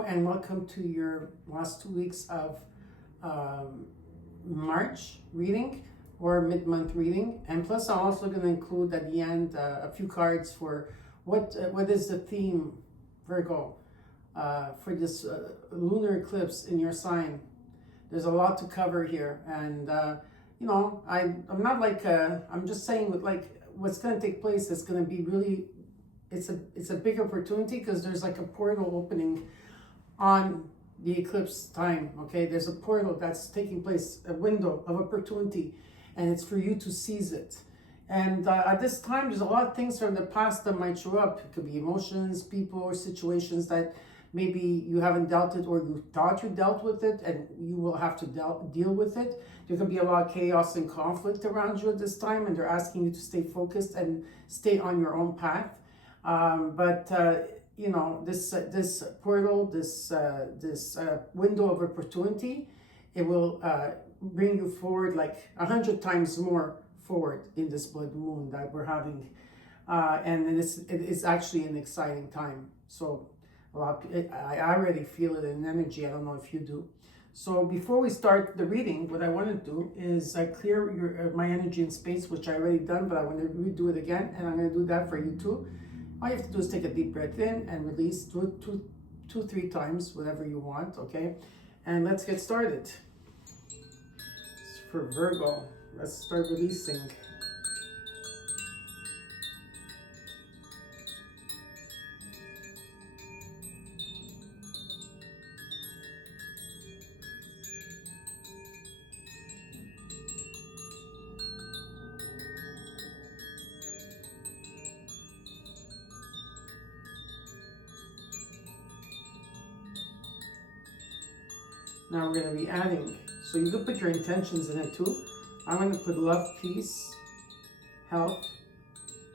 Virgo, and welcome to your last 2 weeks of March reading or mid-month reading. And plus, I'm also going to include at the end a few cards for what is the theme, Virgo, for this lunar eclipse in your sign. There's a lot to cover here, and you know, I'm not like I'm just saying with like what's going to take place is going to be really. It's a big opportunity because there's like a portal opening on the eclipse time. Okay, there's a portal that's taking place, a window of opportunity, and it's for you to seize it. And at this time, there's a lot of things from the past that might show up. It could be emotions, people, or situations that maybe you haven't dealt it, or you thought you dealt with it, and you will have to deal with it. There could be a lot of chaos and conflict around you at this time, and they're asking you to stay focused and stay on your own path. You know, this portal, this window of opportunity, it will bring you forward like 100 times more forward in this blood moon that we're having, and it's actually an exciting time. So I already feel it in energy. I don't know if you do. So before we start the reading, what I want to do is clear my energy in space, which I already done, but I want to redo it again, and I'm going to do that for you too. All you have to do is take a deep breath in and release two, 3 times, whatever you want, okay? And let's get started. For Virgo, let's start releasing. Now we're going to be adding, so you can put your intentions in it too. I'm going to put love, peace, health,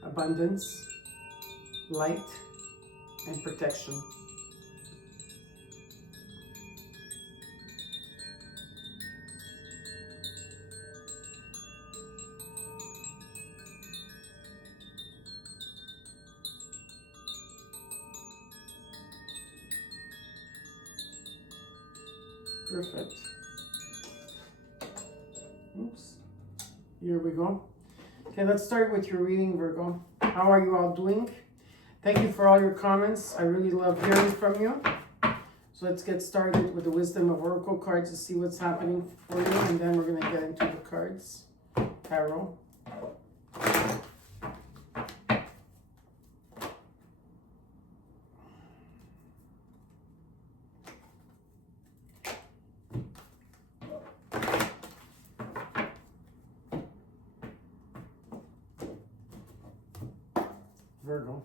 abundance, light, and protection. Perfect. Oops. Here we go. Okay, let's start with your reading, Virgo. How are you all doing? Thank you for all your comments. I really love hearing from you. So let's get started with the Wisdom of Oracle cards to see what's happening for you, and then we're going to get into the cards. Tarot. Virgo.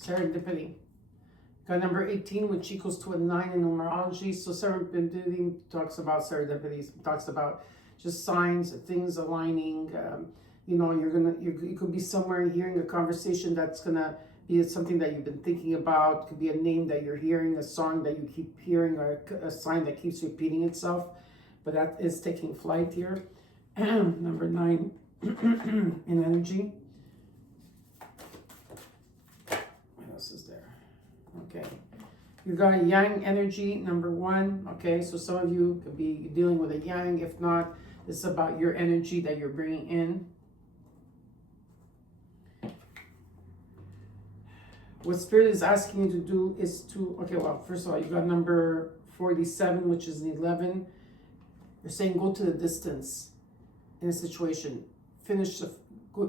Serendipity. Got number 18, which equals to a 9 in numerology. So serendipity talks about serendipity, talks about just signs, things aligning. You know, you could be somewhere hearing a conversation that's gonna be something that you've been thinking about. It could be a name that you're hearing, a song that you keep hearing, or a sign that keeps repeating itself. But that is taking flight here. Number 9 in energy. What else is there? Okay. You got yang energy, number 1. Okay, so some of you could be dealing with a yang. If not, this is about your energy that you're bringing in. What Spirit is asking you to do is to, okay, well, first of all, you got number 47, which is an 11. You're saying go to the distance in a situation. You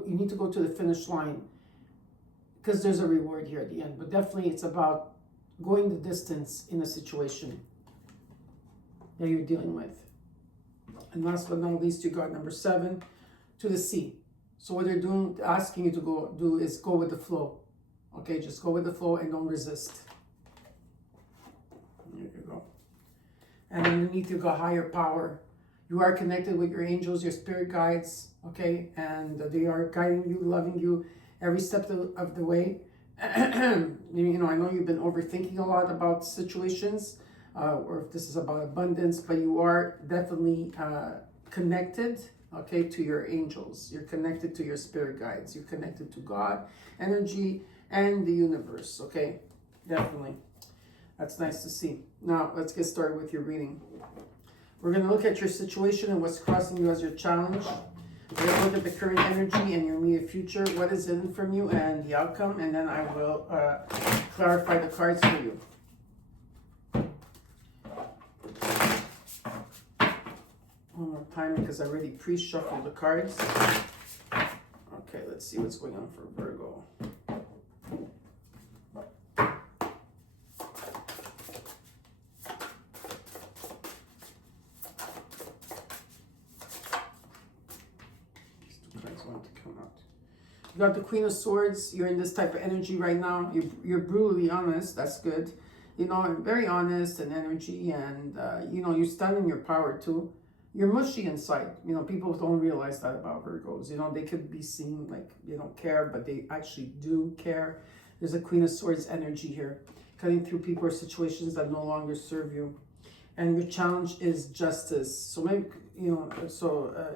need to go to the finish line because there's a reward here at the end. But definitely it's about going the distance in a situation that you're dealing with. And last but not least, you got number 7, to the sea. So what they're doing, asking you to do is go with the flow. Okay, just go with the flow and don't resist. There you go. And underneath you got higher power. You are connected with your angels, your spirit guides, okay? And they are guiding you, loving you every step of the way. You know, I know you've been overthinking a lot about situations, or if this is about abundance, but you are definitely connected, okay, to your angels. You're connected to your spirit guides. You're connected to God, energy, and the universe, okay? Definitely. That's nice to see. Now, let's get started with your reading. We're going to look at your situation and what's crossing you as your challenge. We're going to look at the current energy and your immediate future, what is in from you and the outcome, and then I will clarify the cards for you. One more time because I already pre-shuffled the cards. Okay, let's see what's going on for Virgo. You got the Queen of Swords. You're in this type of energy right now. You're brutally honest. That's good. You know, very honest and energy, and you know, you stand in your power too. You're mushy inside. You know, people don't realize that about Virgos. You know, they could be seen like they don't care, but they actually do care. There's a Queen of Swords energy here, cutting through people or situations that no longer serve you. And your challenge is justice. So maybe, you know,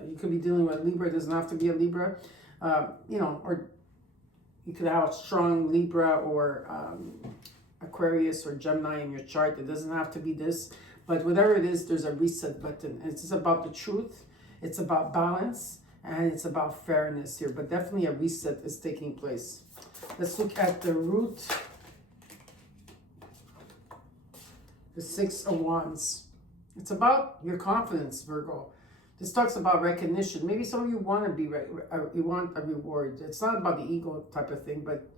you could be dealing with Libra. It doesn't have to be a Libra. You know, or you could have a strong Libra or Aquarius or Gemini in your chart. It doesn't have to be this, but whatever it is, there's a reset button. It's just about the truth. It's about balance, and it's about fairness here, but definitely a reset is taking place. Let's look at the root. The Six of Wands. It's about your confidence, Virgo. This talks about recognition. Maybe some of you want to be, you want a reward. It's not about the ego type of thing, but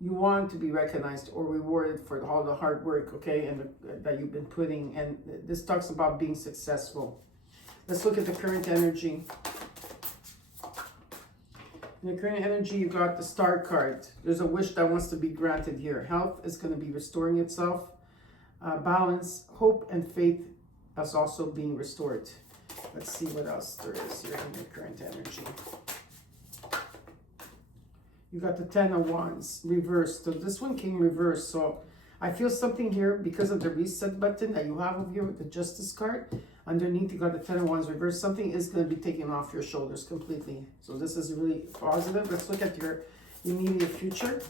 you want to be recognized or rewarded for all the hard work, okay, and that you've been putting. And this talks about being successful. Let's look at the current energy. In the current energy, you got the Star card. There's a wish that wants to be granted here. Health is going to be restoring itself. Balance, hope, and faith is also being restored. Let's see what else there is here in your current energy. You got the Ten of Wands reversed. So this one came reversed. So I feel something here because of the reset button that you have over here with the Justice card. Underneath, you got the Ten of Wands reversed. Something is going to be taken off your shoulders completely. So this is really positive. Let's look at your immediate future.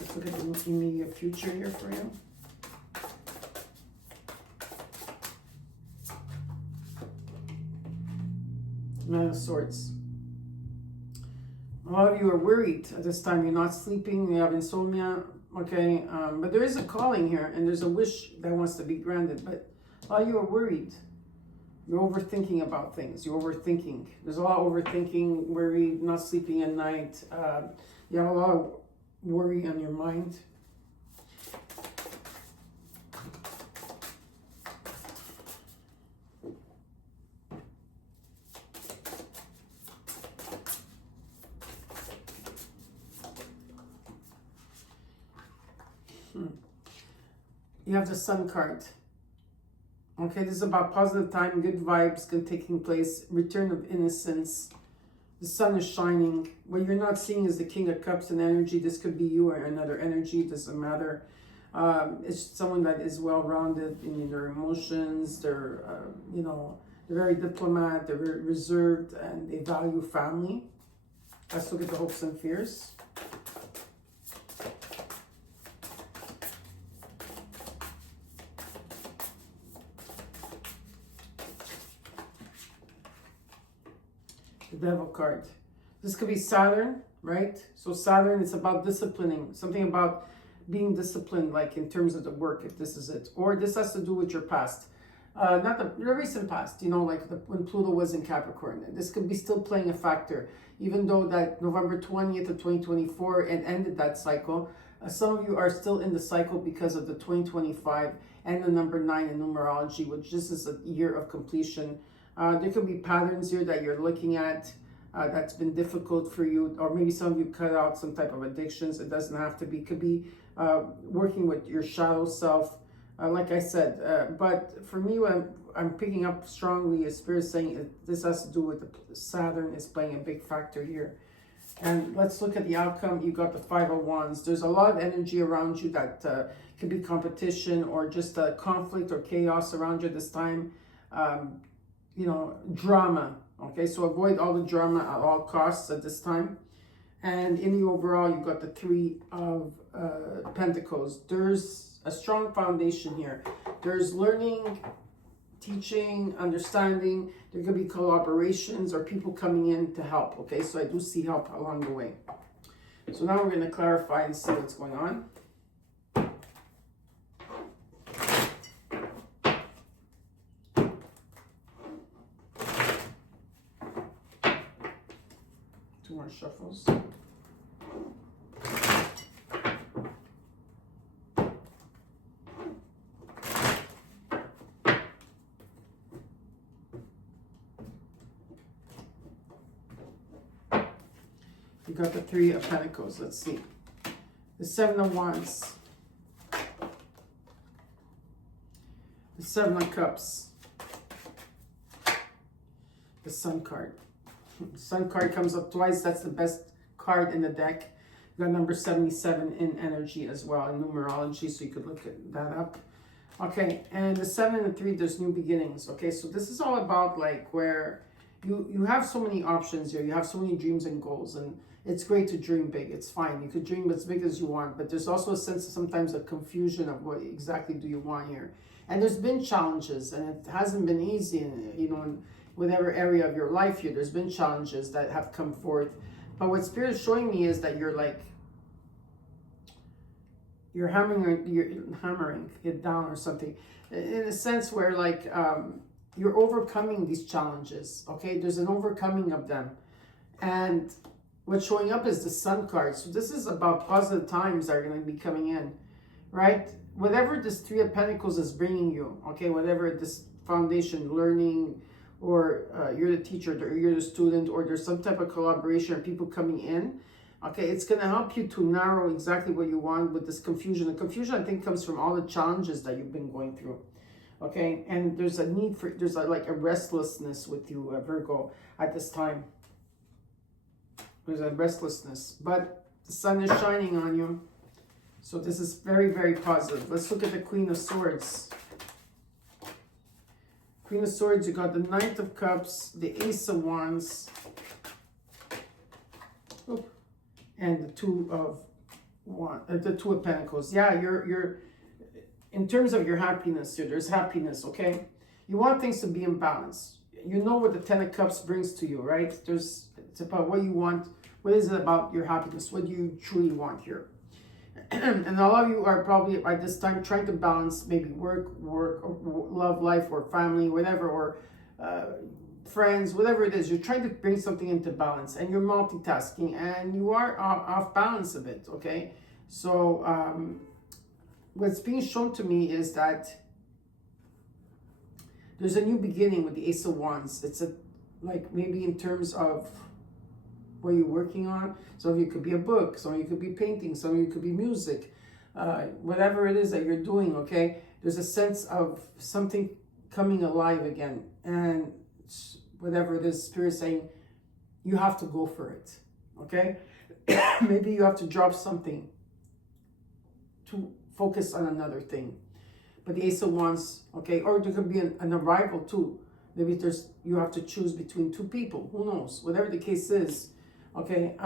Let's look at the immediate future here for you. Nine of Swords. A lot of you are worried at this time. You're not sleeping. You have insomnia. Okay. But there is a calling here, and there's a wish that wants to be granted. But a lot of you are worried. You're overthinking about things. You're overthinking. There's a lot of overthinking, worried, not sleeping at night. You have a lot of worry on your mind. You have the Sun card. Okay, this is about positive time, good vibes taking place, return of innocence. The sun is shining. What you're not seeing is the King of Cups and energy. This could be you or another energy. It doesn't matter. It's someone that is well-rounded in their emotions. They're, you know, they're very diplomat. They're very reserved, and they value family. Let's look at the hopes and fears. The Devil card. This could be Saturn, right? So Saturn, it's about disciplining, something about being disciplined, like in terms of the work, if this is it. Or this has to do with your past. Not the recent past, you know, like when Pluto was in Capricorn. This could be still playing a factor, even though that November 20th of 2024 it ended that cycle. Some of you are still in the cycle because of the 2025 and the number 9 in numerology, which this is a year of completion. There could be patterns here that you're looking at that's been difficult for you, or maybe some of you cut out some type of addictions. It doesn't have to be. It could be working with your shadow self, like I said. But for me, what I'm picking up strongly is Spirit saying this has to do with the Saturn is playing a big factor here. And let's look at the outcome. You got the Five of Wands. There's a lot of energy around you that It could be competition or just a conflict or chaos around you this time. You know, drama. Okay, so avoid all the drama at all costs at this time. And in the overall, you got the Three of Pentacles. There's a strong foundation here. There's learning, teaching, understanding. There could be collaborations or people coming in to help. Okay, so I do see help along the way. So now we're going to clarify and see what's going on. Two more shuffles. You got the Three of Pentacles. Let's see. The Seven of Wands. The Seven of Cups. The Sun card. The Sun card comes up twice. That's the best card in the deck. You got number 77 in energy as well, in numerology, so you could look that up. Okay, and the 7 and the 3, there's new beginnings. Okay, so this is all about like where you have so many options here. You have so many dreams and goals, and it's great to dream big. It's fine. You could dream as big as you want, but there's also a sense of sometimes a confusion of what exactly do you want here. And there's been challenges, and it hasn't been easy, you know, in whatever area of your life here. There's been challenges that have come forth. But what Spirit is showing me is that you're hammering it down or something. In a sense where like you're overcoming these challenges, okay? There's an overcoming of them. And what's showing up is the Sun card. So this is about positive times that are going to be coming in, right? Whatever this Three of Pentacles is bringing you, okay? Whatever this foundation, learning, or you're the teacher, or you're the student, or there's some type of collaboration or people coming in, okay? It's going to help you to narrow exactly what you want with this confusion. The confusion, I think, comes from all the challenges that you've been going through, okay? And there's a need for, like a restlessness with you, Virgo, at this time. There's a restlessness, but the sun is shining on you. So this is very, very positive. Let's look at the Queen of Swords. Queen of Swords, you got the Knight of Cups, the Ace of Wands, and the Two of Pentacles. Yeah, you're in terms of your happiness here, there's happiness, okay? You want things to be in balance. You know what the Ten of Cups brings to you, right? It's about what you want. What is it about your happiness? What do you truly want here? And a lot of you are probably at this time trying to balance maybe work, or love life, or family, whatever, or friends, whatever it is. You're trying to bring something into balance, and you're multitasking, and you are off balance a bit, okay? So what's being shown to me is that there's a new beginning with the Ace of Wands. It's like maybe in terms of what you're working on. Some of you could be a book, some of you could be painting, some of you could be music, whatever it is that you're doing, okay? There's a sense of something coming alive again. And whatever it is, Spirit saying, you have to go for it, okay? Maybe you have to drop something to focus on another thing. But the Ace of Wands, okay, or there could be an arrival too. Maybe you have to choose between two people. Who knows? Whatever the case is, okay,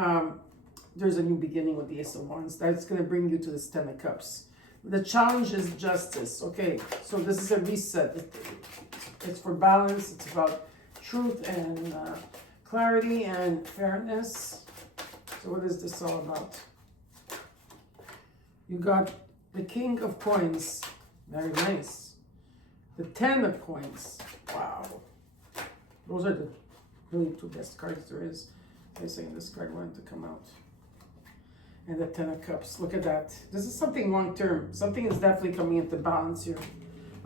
there's a new beginning with the Ace of Wands. That's going to bring you to this Ten of Cups. The challenge is justice, okay? So this is a reset. It's for balance. It's about truth and clarity and fairness. So what is this all about? You got the King of Coins. Very nice. The 10 of Coins. Wow. Those are the really two best cards there is. They're saying this card wanted to come out. And the 10 of Cups. Look at that. This is something long term. Something is definitely coming into balance here.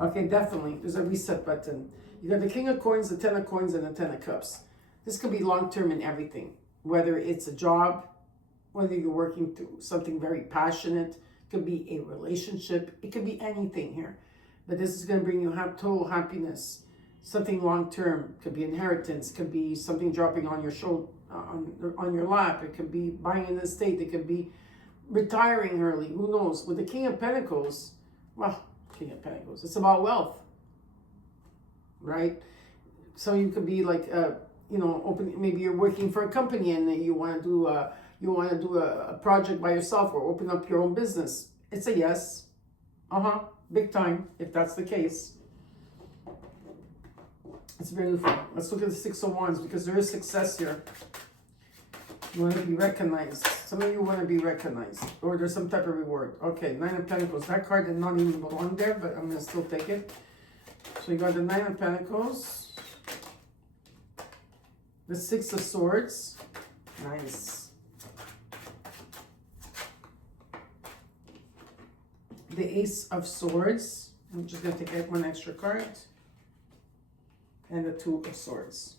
Okay, definitely. There's a reset button. You got the King of Coins, the 10 of Coins, and the 10 of Cups. This could be long term in everything. Whether it's a job, whether you're working through something very passionate, could be a relationship, it could be anything here. But this is going to bring you total happiness. Something long term. Could be inheritance, could be something dropping on your shoulder, on your lap. It could be buying an estate. It could be retiring early, who knows? With the King of Pentacles, well, King of Pentacles, it's about wealth, right? So you could be like, you know, open. Maybe you're working for a company and you want to do a project by yourself or open up your own business. It's a yes, big time if that's the case. It's beautiful. Let's look at the Six of Wands because there is success here. You want to be recognized. Some of you want to be recognized, or there's some type of reward. Okay, Nine of Pentacles. That card did not even belong there, but I'm going to still take it. So you got the Nine of Pentacles, the Six of Swords. Nice. The Ace of Swords. I'm just going to take one extra card. And the Two of Swords.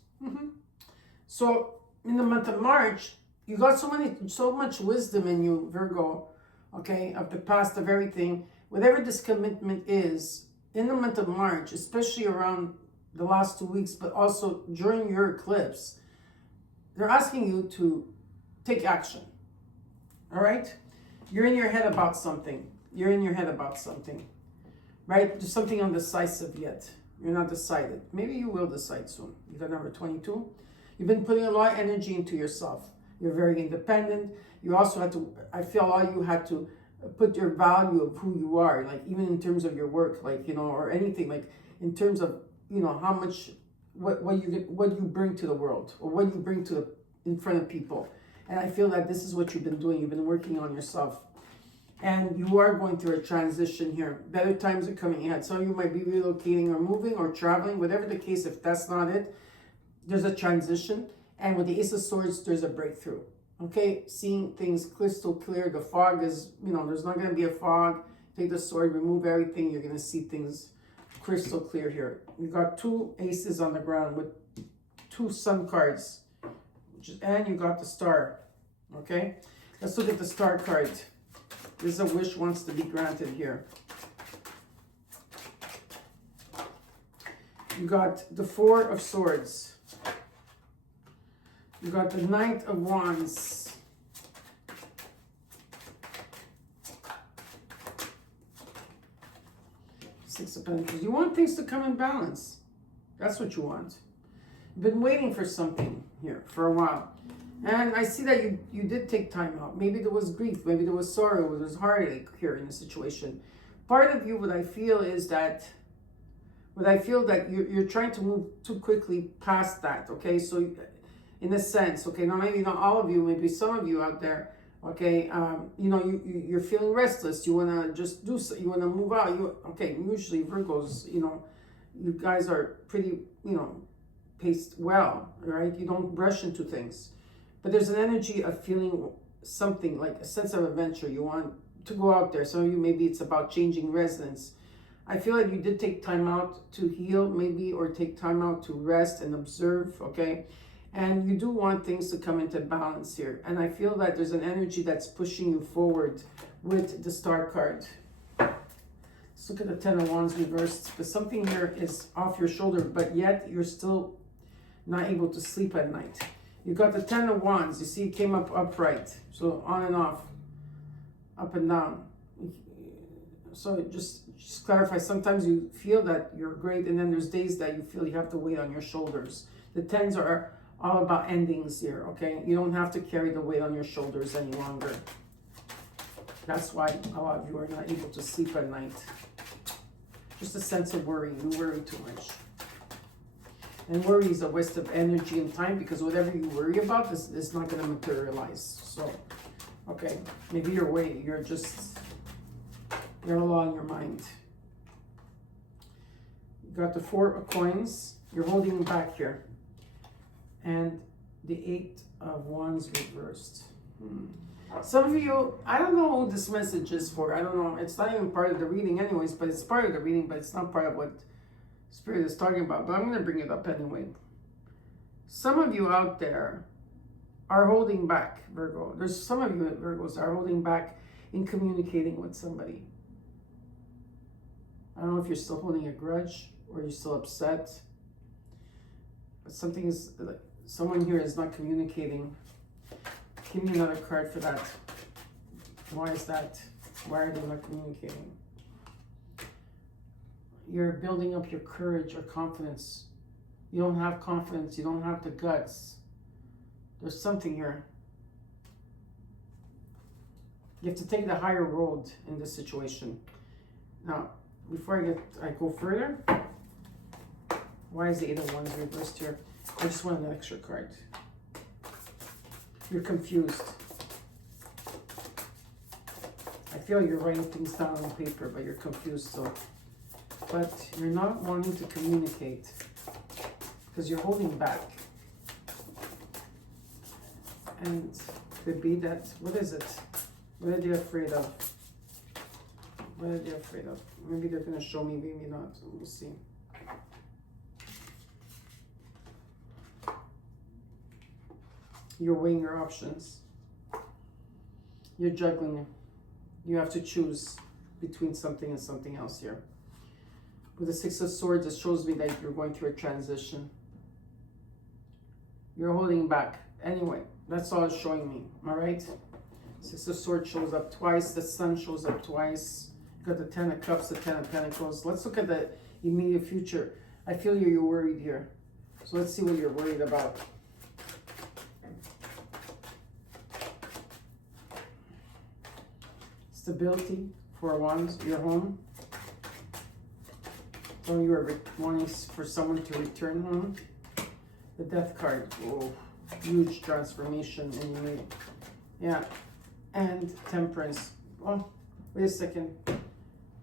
So in the month of March, you got so much wisdom in you, Virgo, okay, of the past, of everything. Whatever this commitment is, in the month of March, especially around the last 2 weeks, but also during your eclipse, they're asking you to take action, all right? You're in your head about something. You're in your head about something, right? There's something undecisive yet. You're not decided. Maybe you will decide soon. You got number 22. You've been putting a lot of energy into yourself. You're very independent. You also had to, I feel all you had to put your value of who you are, like even in terms of your work, like, you know, or anything, like in terms of, you know, how much, what you bring to the world or what you bring to in front of people. And I feel that this is what you've been doing. You've been working on yourself. And you are going through a transition here. Better times are coming ahead. Some of you might be relocating or moving or traveling, whatever the case. If that's not it, there's a transition. And with the Ace of Swords, there's a breakthrough. Okay, seeing things crystal clear. The fog is, you know, there's not going to be a fog. Take the sword, remove everything. You're going to see things crystal clear here. You got two aces on the ground with two sun cards. And you got the star. Okay, let's look at the star card. This is a wish wants to be granted here. You got the Four of Swords. You got the Knight of Wands. Six of Pentacles. You want things to come in balance. That's what you want. You've been waiting for something here for a while. And I see that you did take time out. Maybe there was grief. Maybe there was sorrow. There was heartache here in the situation. Part of you, what I feel that you're trying to move too quickly past that, okay? So in a sense, okay, now maybe not all of you, maybe some of you out there, okay, you know, you're feeling restless. You want to just do so. You want to move out. Okay, usually Virgos, you know, you guys are pretty, you know, paced well, right? You don't rush into things. But there's an energy of feeling something, like a sense of adventure. You want to go out there. Some of you, maybe it's about changing residence. I feel like you did take time out to heal, maybe, or take time out to rest and observe, okay? And you do want things to come into balance here. And I feel that there's an energy that's pushing you forward with the Star card. Let's look at the Ten of Wands reversed. Because something here is off your shoulder, but yet you're still not able to sleep at night. You got the Ten of Wands. You see it came up upright. So on and off, up and down. So just clarify. Sometimes you feel that you're great, and then there's days that you feel you have to weight on your shoulders. The tens are all about endings here, okay? You don't have to carry the weight on your shoulders any longer. That's why a lot of you are not able to sleep at night. Just a sense of worry. You worry too much. And worry is a waste of energy and time, because whatever you worry about is not going to materialize. So, okay, maybe you're a lot on your mind. You got the Four of Coins. You're holding back here. And the Eight of Wands reversed. Some of you, I don't know who this message is for. I don't know. It's not even part of the reading anyways, but it's part of the reading, but it's not part of what Spirit is talking about, but I'm going to bring it up anyway. Some of you out there are holding back, Virgo. There's some of you Virgos are holding back in communicating with somebody. I don't know if you're still holding a grudge or you're still upset. But something is, someone here is not communicating. Give me another card for that. Why is that? Why are they not communicating? You're building up your courage or confidence. You don't have confidence. You don't have the guts. There's something here. You have to take the higher road in this situation. Now, before I go further, why is the Eight of Wands reversed here? I just want an extra card. You're confused. I feel you're writing things down on paper, but you're confused still. But you're not wanting to communicate because you're holding back. And could be that, what is it? What are they afraid of? What are they afraid of? Maybe they're going to show me, maybe not. We'll see. You're weighing your options. You're juggling. You have to choose between something and something else here. With the Six of Swords, it shows me that you're going through a transition. You're holding back. Anyway, that's all it's showing me. All right? Six of Swords shows up twice. The Sun shows up twice. You got the Ten of Cups, the Ten of Pentacles. Let's look at the immediate future. I feel you're worried here. So let's see what you're worried about. Stability, Four of Wands, your home. So you are wanting for someone to return home. The Death card, oh, huge transformation in you. Yeah, and Temperance. Oh, wait a second.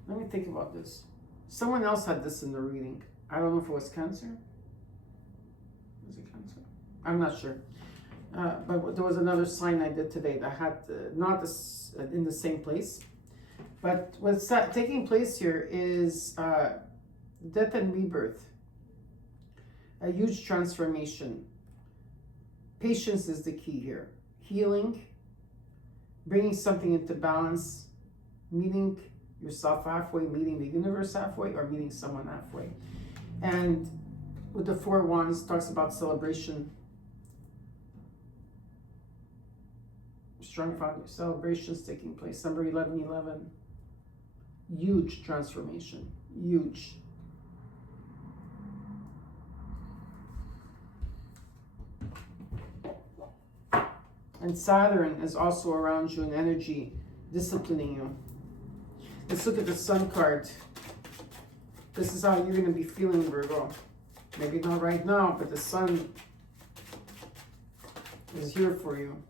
Let me think about this. Someone else had this in the reading. I don't know if it was Cancer. Was it Cancer? I'm not sure. But there was another sign I did today that had not this in the same place. But what's taking place here is death and rebirth. A huge transformation. Patience is the key here. Healing, bringing something into balance, meeting yourself halfway, meeting the universe halfway, or meeting someone halfway. And with the Four of Wands, talks about celebration. Strong celebrations taking place. Number 1111. Huge transformation. Huge. And Saturn is also around you in energy, disciplining you. Let's look at the Sun card. This is how you're going to be feeling, Virgo. Maybe not right now, but the Sun is here for you.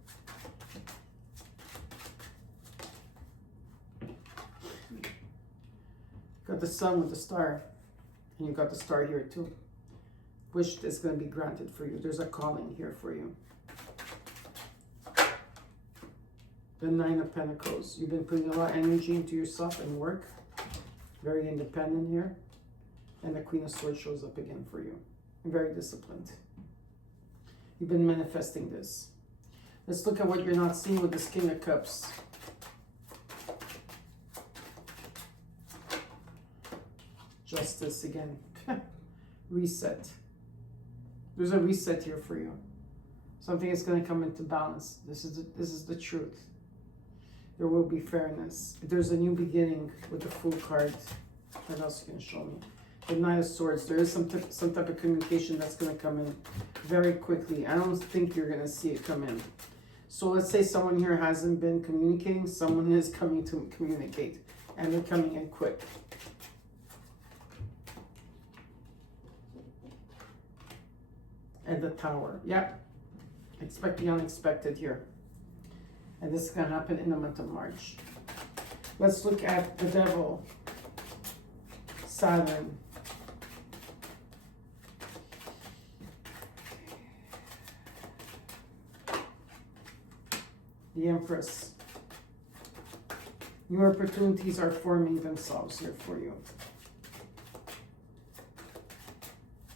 Got the Sun with the star. And you got the star here too. Wish is going to be granted for you. There's a calling here for you. The Nine of Pentacles. You've been putting a lot of energy into yourself and work. Very independent here. And the Queen of Swords shows up again for you. Very disciplined. You've been manifesting this. Let's look at what you're not seeing with this King of Cups. Justice again. Reset. There's a reset here for you. Something is going to come into balance. This is the truth. There will be fairness. There's a new beginning with the Fool card. What else you can show me? The Knight of Swords. There is some type of communication that's going to come in very quickly. I don't think you're going to see it come in. So let's say someone here hasn't been communicating. Someone is coming to communicate. And they're coming in quick. And the Tower. Yeah. Expect the unexpected here. And this is going to happen in the month of March. Let's look at the Devil. Saturn. The Empress. New opportunities are forming themselves here for you.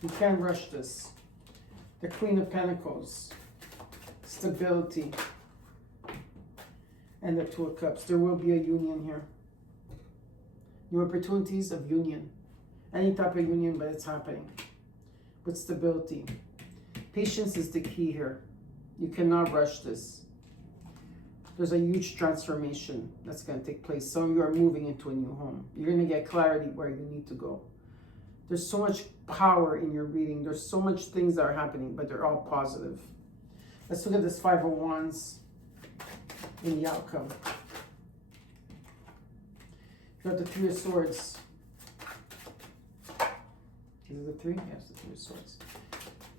You can't rush this. The Queen of Pentacles. Stability. And the Two of Cups. There will be a union here. New opportunities of union. Any type of union, but it's happening. With stability. Patience is the key here. You cannot rush this. There's a huge transformation that's going to take place. Some of you are moving into a new home. You're going to get clarity where you need to go. There's so much power in your reading. There's so much things that are happening, but they're all positive. Let's look at this Five of Wands in the outcome. You got the Three of Swords. Is it the three? Yes, the Three of Swords.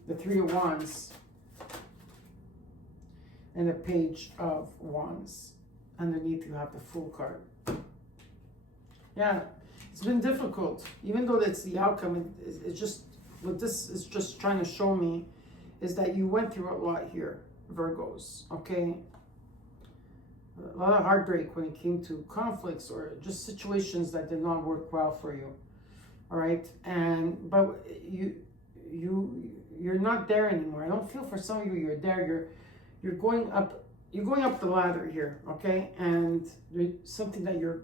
The Three of Wands. And the Page of Wands. Underneath you have the Fool card. Yeah, it's been difficult. Even though that's the outcome, it's just, what this is just trying to show me is that you went through a lot here, Virgos, okay? A lot of heartbreak when it came to conflicts or just situations that did not work well for you. All right, but you're not there anymore. I don't feel for some of you you're there. You're going up the ladder here, okay? And there's something that you're,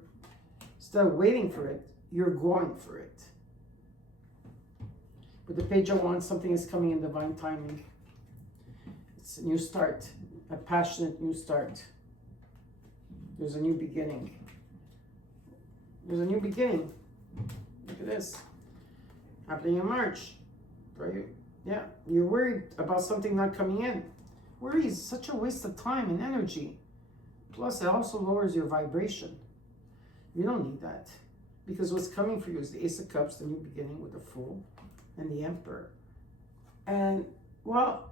instead of waiting for it, you're going for it. With the Page of Wands, something is coming in divine timing. It's a new start, a passionate new start. There's a new beginning. There's a new beginning. Look at this. Happening in March. For you. Yeah. You're worried about something not coming in. Worry is such a waste of time and energy. Plus, it also lowers your vibration. You don't need that. Because what's coming for you is the Ace of Cups, the new beginning with the Fool, and the Emperor. And, well,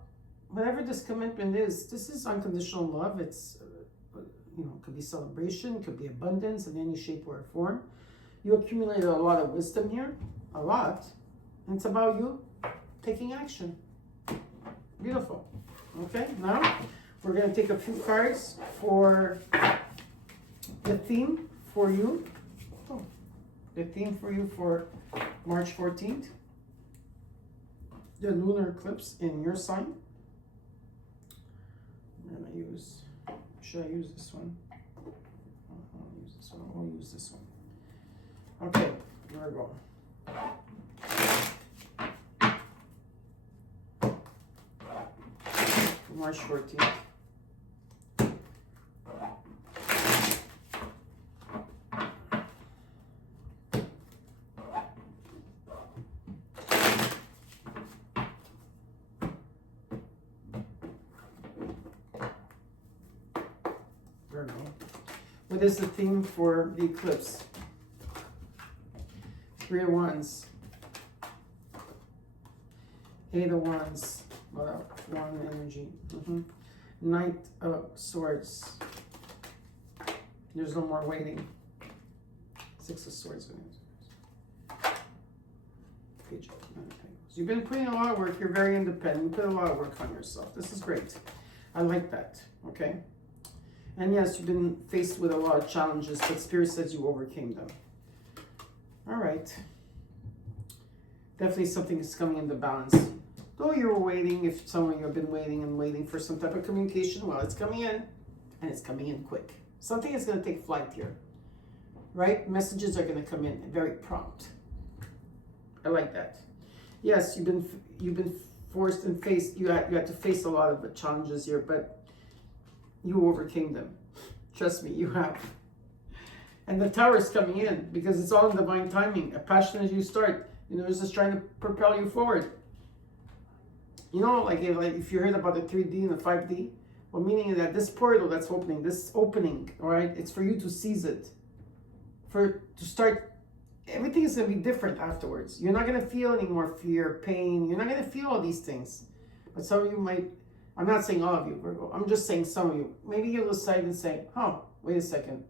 whatever this commitment is, this is unconditional love. It's, you know, it could be celebration, it could be abundance in any shape or form. You accumulated a lot of wisdom here, a lot. And it's about you taking action. Beautiful. Okay, now we're going to take a few cards for the theme for you. Oh, the theme for you for March 14th. The lunar eclipse in your sign. I'm going to use, should I use this one? I'll use this one. I'll use this one. Okay, Virgo. March 14th. Virgo. What is the theme for the eclipse? Three of Wands. Eight of Wands. One energy. Knight of Swords. There's no more waiting. Six of Swords. Page of Pentacles. You've been putting a lot of work. You're very independent. You put a lot of work on yourself. This is great. I like that. Okay. And yes, you've been faced with a lot of challenges, but Spirit says you overcame them. All right. Definitely something is coming into balance. Though you were waiting, if some of you have been waiting and waiting for some type of communication, well, it's coming in, and it's coming in quick. Something is going to take flight here, right? Messages are going to come in very prompt. I like that. Yes, you've been forced and faced. You had to face a lot of challenges here, but you overcame them. Trust me, you have. And the Tower is coming in because it's all in divine timing. A passion as you start, it's just trying to propel you forward. You know, like if you heard about the 3D and the 5D, well, meaning that this portal that's opening, all right, it's for you to seize it. To start, everything is going to be different afterwards. You're not going to feel any more fear, pain. You're not going to feel all these things. But some of you might, I'm not saying all of you, Virgo. I'm just saying some of you. Maybe you'll decide and say, oh, wait a second.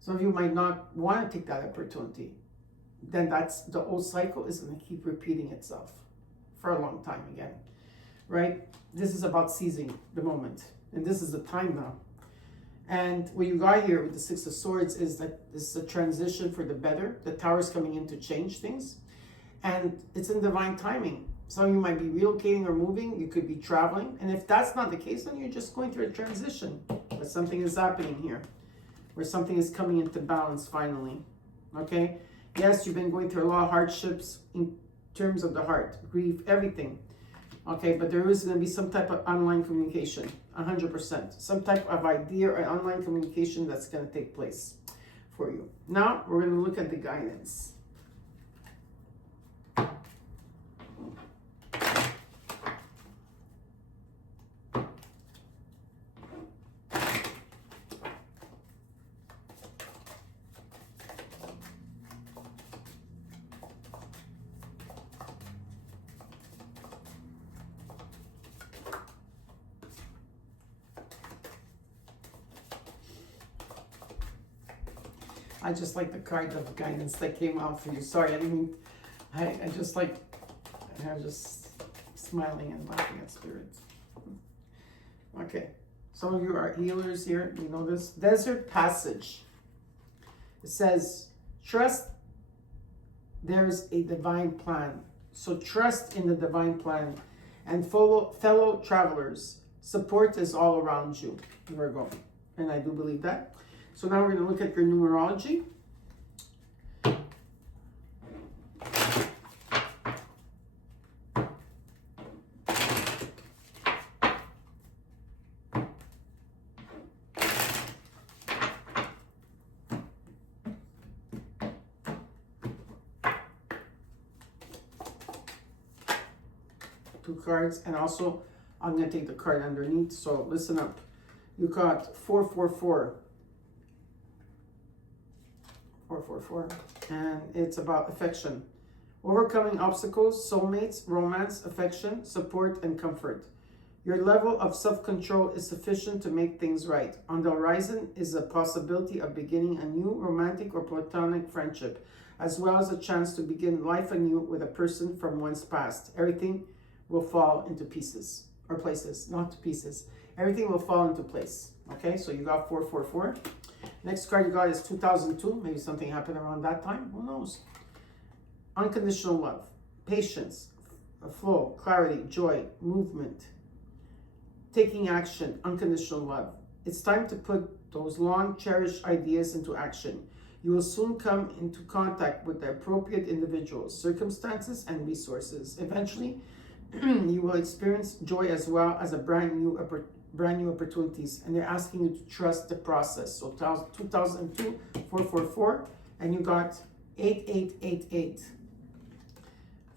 Some of you might not want to take that opportunity. Then the old cycle is going to keep repeating itself for a long time again. Right? This is about seizing the moment. And this is the time now. And what you got here with the Six of Swords is that this is a transition for the better. The Tower is coming in to change things. And it's in divine timing. Some of you might be relocating or moving. You could be traveling. And if that's not the case, then you're just going through a transition. But something is happening here. Where something is coming into balance finally. Okay? Yes, you've been going through a lot of hardships in terms of the heart, grief, everything. Okay, but there is going to be some type of online communication, 100%. Some type of idea or online communication that's going to take place for you. Now, we're going to look at the guidance. I just like the card of guidance that came out for you. Sorry, I didn't mean, I just like, I'm just smiling and laughing at spirits. Okay, some of you are healers here. You know this. Desert Passage. It says, trust there's a divine plan. So trust in the divine plan. And fellow travelers, support is all around you, Virgo. And I do believe that. So now we're going to look at your numerology. Two cards, and also I'm going to take the card underneath, so listen up. You got 444. 444, and it's about affection. Overcoming obstacles, soulmates, romance, affection, support, and comfort. Your level of self-control is sufficient to make things right. On the horizon is a possibility of beginning a new romantic or platonic friendship, as well as a chance to begin life anew with a person from one's past. Everything will fall into pieces, or places, not to pieces. Everything will fall into place. Okay, so you got 444. Next card you got is 2002. Maybe something happened around that time. Who knows? Unconditional love, patience, flow, clarity, joy, movement, taking action, unconditional love. It's time to put those long cherished ideas into action. You will soon come into contact with the appropriate individuals, circumstances, and resources. Eventually, you will experience joy as well as a brand new opportunities, and they're asking you to trust the process. So 2002, 444, and you got 8888.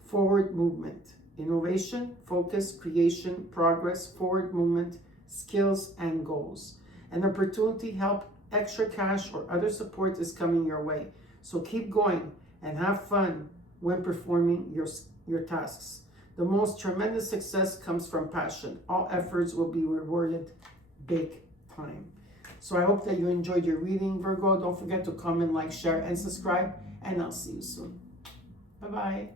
Forward movement, innovation, focus, creation, progress, forward movement, skills, and goals. An opportunity, help, extra cash, or other support is coming your way. So keep going and have fun when performing your tasks. The most tremendous success comes from passion. All efforts will be rewarded big time. So I hope that you enjoyed your reading, Virgo. Don't forget to comment, like, share, and subscribe. And I'll see you soon. Bye-bye.